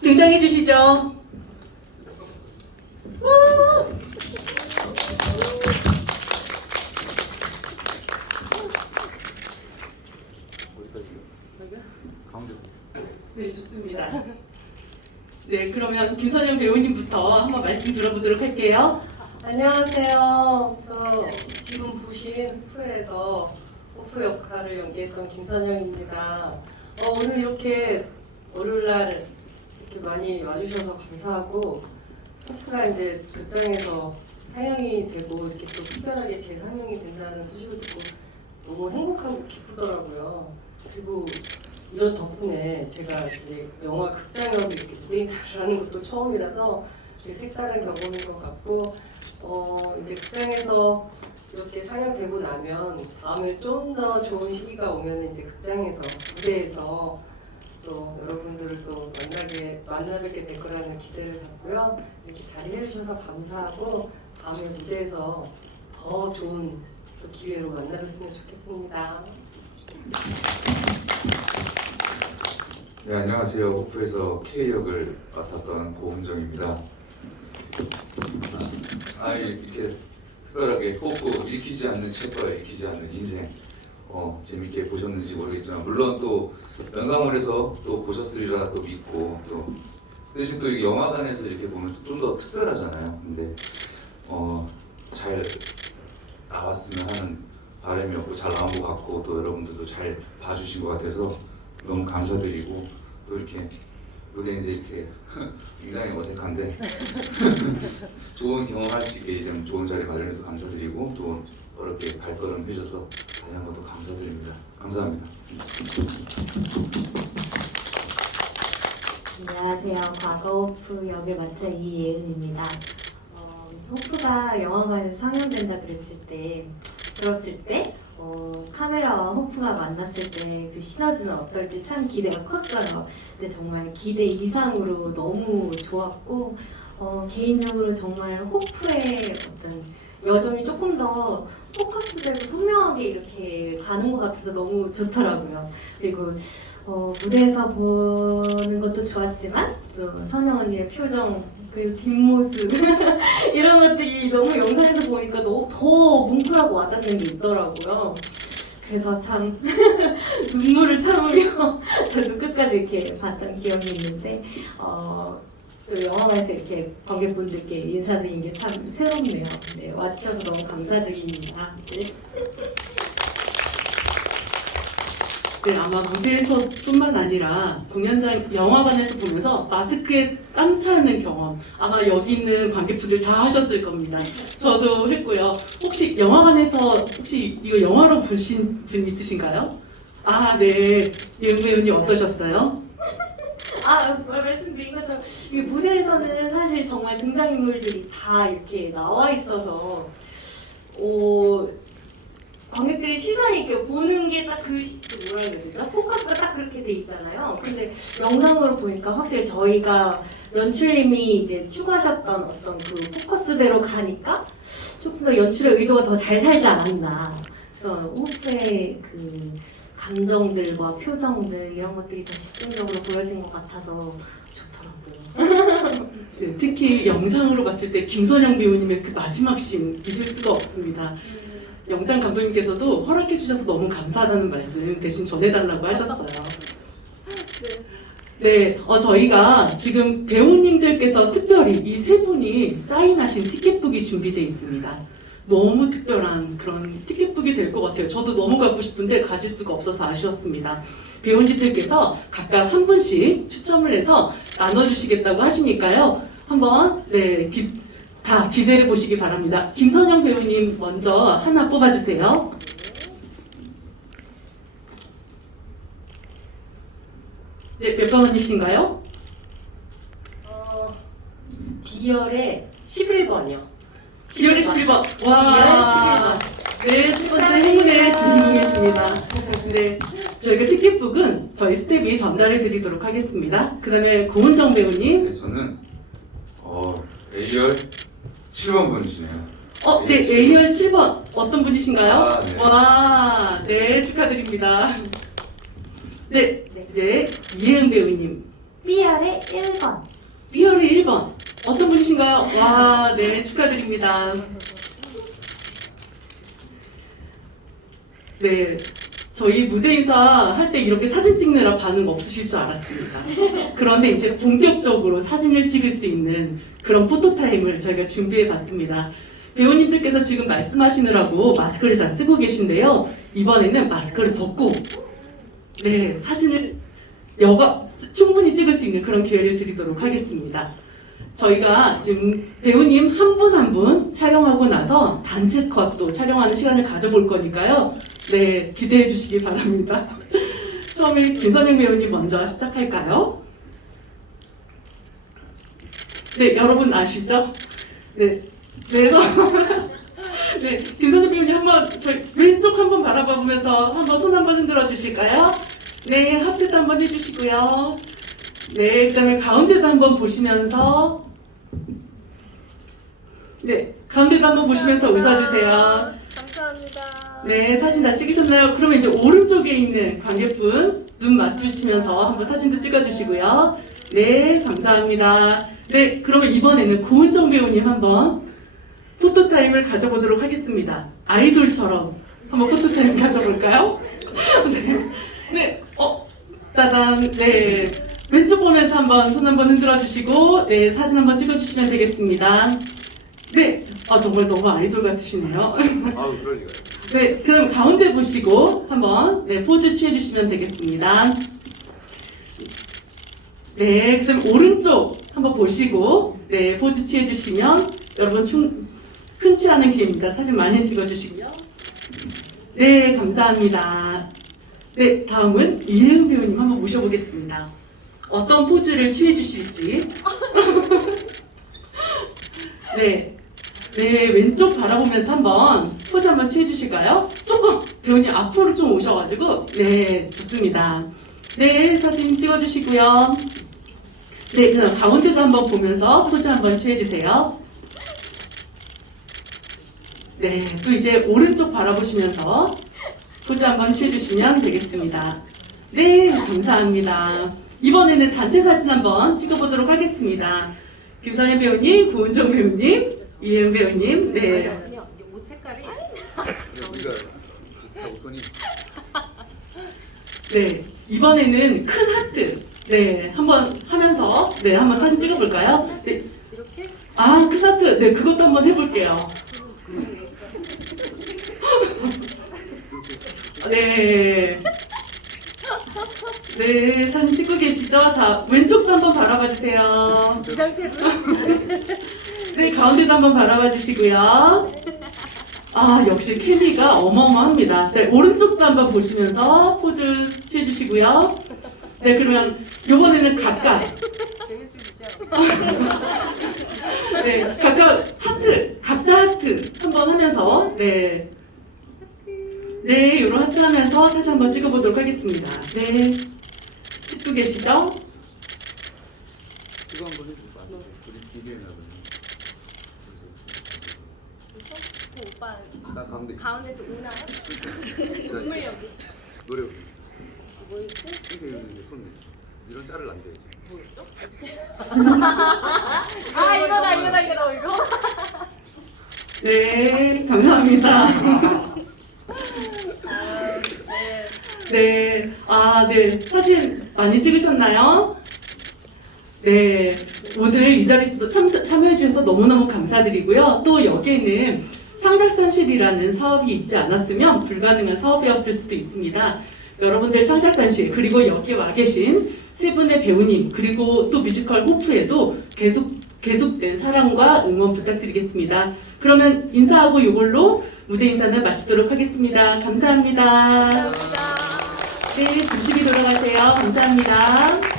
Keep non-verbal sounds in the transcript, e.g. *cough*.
등장해 주시죠. 네, 좋습니다. 네, 그러면 김선영 배우님부터 한번 말씀 들어보도록 할게요. 안녕하세요. 저 지금 보신 호프에서 호프 역할을 연기했던 김선영입니다. 어, 오늘 이렇게 월요일날 이렇게 많이 와주셔서 감사하고 호프가 이제 극장에서 상영이 되고 이렇게 또 특별하게 재상영이 된다는 소식을 듣고 너무 행복하고 기쁘더라고요. 그리고 이런 덕분에 제가 이제 영화 극장에서 이렇게 무대 인사를 하는 것도 처음이라서 되게 색다른 경험인 것 같고 어, 이제 극장에서 이렇게 상영되고 나면 다음에 좀 더 좋은 시기가 오면 이제 극장에서 무대에서 또 여러분들을 또 만나게 만나 뵙게 될 거라는 기대를 갖고요. 이렇게 자리해 주셔서 감사하고 다음에 무대에서 더 좋은 또 기회로 만나뵀으면 좋겠습니다. 네, 안녕하세요. 오프에서 K역을 맡았던 고훈정입니다. 아, 이렇게 특별하게 호프 읽히지 않는 책과 읽히지 않는 인생 어, 재밌게 보셨는지 모르겠지만 물론 또 영광홀에서 또 보셨으리라 또 믿고 또 대신 또 영화관에서 이렇게 보면 좀 더 특별하잖아요. 근데 어, 잘 나왔으면 하는 바람이었고 잘 나온 것 같고 또 여러분들도 잘 봐주신 것 같아서 너무 감사드리고 또 이렇게 무대 이제 이렇게 *laughs* 굉장히 어색한데 *laughs* 좋은 경험할 수 있게 좋은 자리 마련해서 감사드리고 또 이렇게 발걸음 해줘서 다시 한번 더 감사드립니다. 감사합니다. 안녕하세요. 과거 호프 역을 맡은 이예은입니다. 어, 호프가 영화관에서 상영된다 그랬을 때, 들었을 때, 어, 카메라와 호프가 만났을 때 그 시너지는 어떨지 참 기대가 컸어요. 근데 정말 기대 이상으로 너무 좋았고, 어, 개인적으로 정말 호프의 어떤 여정이 조금 더 포커스되고 선명하게 이렇게 가는 것 같아서 너무 좋더라고요. 그리고 어, 무대에서 보는 것도 좋았지만 또 선영 언니의 표정 그리고 뒷모습 *laughs* 이런 것들이 너무 영상에서 보니까 너무 더 뭉클하고 와닿는 게 있더라고요. 그래서 참 *laughs* 눈물을 참으며 *laughs* 저도 끝까지 이렇게 봤던 기억이 있는데 어, 또 영화관에서 이렇게 관객분들께 인사드린 게 참 새롭네요. 네, 와주셔서 너무 감사드립니다. 네. 네, 아마 무대에서뿐만 아니라 공연장 영화관에서 보면서 마스크에 땀 차는 경험 아마 여기 있는 관객분들 다 하셨을 겁니다. 저도 했고요. 혹시 영화관에서 혹시 이거 영화로 보신 분 있으신가요? 아, 네. 예은 배우님 어떠셨어요? 아, 말- 말씀드린 것처럼 이 무대에서는 사실 정말 등장인물들이 다 이렇게 나와 있어서 어, 관객들이 시선이 이렇게 보는 게 딱 그 뭐라 해야 되죠? 포커스가 딱 그렇게 돼 있잖아요. 근데 영상으로 보니까 확실히 저희가 연출님이 이제 추구하셨던 어떤 그 포커스대로 가니까 조금 더 연출의 의도가 더 잘 살지 않았나. 그래서 호프의 그 감정들과 표정들 이런 것들이 더 집중적으로 보여진 것 같아서 좋더라고요. 네, 특히 영상으로 봤을 때 김선영 배우님의 그 마지막 씬 잊을 수가 없습니다. 영상 감독님께서도 허락해 주셔서 너무 감사하다는 말씀 대신 전해달라고 하셨어요. 네, 어, 저희가 지금 배우님들께서 특별히 이 세 분이 사인하신 티켓북이 준비되어 있습니다. 너무 특별한 그런 티켓북이 될 것 같아요. 저도 너무 갖고 싶은데 가질 수가 없어서 아쉬웠습니다. 배우님들께서 각각 한 분씩 추첨을 해서 나눠주시겠다고 하시니까요. 한번 네, 기, 다 기대해 보시기 바랍니다. 김선영 배우님 먼저 하나 뽑아주세요. 네, 몇 번이신가요? 어, D열의 11번이요. 2월의 11번. 와. 네, 첫 번째 행운의 주인공이십니다. 네. 저희가 티켓북은 저희 스텝이 전달해 드리도록 하겠습니다. 그 다음에 고은정 배우님. 네, 저는 어, A열 7번 분이시네요. 어, 네, A열 7번. 어떤 분이신가요? 아, 네. 와, 네, 축하드립니다. 네, 네. 이제 이혜은 배우님. B열의 1번. B열의 1번. 어떤 분이신가요? 와, 네, 축하드립니다. 네, 저희 무대 인사 할 때 이렇게 사진 찍느라 반응 없으실 줄 알았습니다. 그런데 이제 본격적으로 사진을 찍을 수 있는 그런 포토타임을 저희가 준비해 봤습니다. 배우님들께서 지금 말씀하시느라고 마스크를 다 쓰고 계신데요. 이번에는 마스크를 벗고 네, 사진을 여가 충분히 찍을 수 있는 그런 기회를 드리도록 하겠습니다. 저희가 지금 배우님 한 분 한 분 촬영하고 나서 단체 컷도 촬영하는 시간을 가져볼 거니까요. 네, 기대해 주시기 바랍니다. *laughs* 처음에 김선영 배우님 먼저 시작할까요? 네, 여러분 아시죠? 네, 그래서 *laughs* 네, 김선영 배우님 한번 저희 왼쪽 한번 바라봐 보면서 한번 손 한번 흔들어 주실까요? 네, 하트도 한번 해주시고요. 네, 그다음에 가운데도 한번 보시면서 네, 가운데도 한번 보시면서 웃어주세요. 감사합니다. 네, 사진 다 찍으셨나요? 그러면 이제 오른쪽에 있는 관객분 눈 맞추시면서 한번 사진도 찍어주시고요. 네, 감사합니다. 네, 그러면 이번에는 고은정 배우님 한번 포토타임을 가져보도록 하겠습니다. 아이돌처럼 한번 포토타임 *laughs* 가져볼까요? *laughs* 네, 네, 어, 따단, 네. 왼쪽 보면서 한번 손 한번 흔들어 주시고, 네, 사진 한번 찍어 주시면 되겠습니다. 네, 아, 정말 너무 아이돌 같으시네요. 아우 그럴 리가요. 네, 그럼 가운데 보시고 한번 네, 포즈 취해주시면 되겠습니다. 네, 그다음 오른쪽 한번 보시고 네, 포즈 취해주시면 여러분 충, 흔치 않은 기회입니다. 사진 많이 찍어주시고요. 네, 감사합니다. 네, 다음은 이혜은 배우님 한번 모셔보겠습니다. 어떤 포즈를 취해주실지. *laughs* 네, 네, 왼쪽 바라보면서 한번 포즈 한번 취해 주실까요? 조금 배우님 앞으로 좀 오셔가지고 네, 좋습니다. 네, 사진 찍어주시고요. 네, 그다음 가운데도 한번 보면서 포즈 한번 취해 주세요. 네, 또 이제 오른쪽 바라보시면서 포즈 한번 취해주시면 되겠습니다. 네, 감사합니다. 이번에는 단체 사진 한번 찍어보도록 하겠습니다. 김선현 배우님, 구은정 배우님, 이혜은 배우님, 네. 옷 색깔이 우리가 비슷하고 손이 네, 이번에는 큰 하트. 네, 한번 하면서, 네, 한번 사진 찍어볼까요? 네. 이렇게 아, 큰 하트. 네, 그것도 한번 해볼게요. *laughs* 네. 네, 사진 찍고 계시죠? 자, 왼쪽도 한번 바라봐 주세요. 이 상태로 *laughs* 네, 가운데도 한번 바라봐 주시고요. 아, 역시 케미가 어마어마합니다. 네, 오른쪽도 한번 보시면서 포즈 취해주시고요. 네, 그러면 이번에는 각각? 네, 각각 하트, 각자 하트 한번 하면서, 네. 네, 이런 하트 하면서 사진 한번 찍어보도록 하겠습니다. 네. 찍고 계시죠? 그거 한번 해줘봐. 우리 비교해 나보네. 오빠 나 가운데 가운데서 우나요? 나 *laughs* 눈물 연기 노래 부르. 뭐였지? 이게 이게 손 이런 짤을 안 돼. 뭐였죠? *laughs* 아 이거다 이거다 이거다 이거. *laughs* 네, 감사합니다. 아, 네. 네, 아, 네. 사진 많이 찍으셨나요? 네, 오늘 이 자리에서도 참, 참여해주셔서 너무너무 감사드리고요. 또 여기에는 창작산실이라는 사업이 있지 않았으면 불가능한 사업이었을 수도 있습니다. 여러분들 창작산실, 그리고 여기 와 계신 세 분의 배우님, 그리고 또 뮤지컬 호프에도 계속, 계속된 사랑과 응원 부탁드리겠습니다. 그러면 인사하고 이걸로 무대 인사는 마치도록 하겠습니다. 감사합니다. 감사합니다. 네, 조심히 돌아가세요. 감사합니다.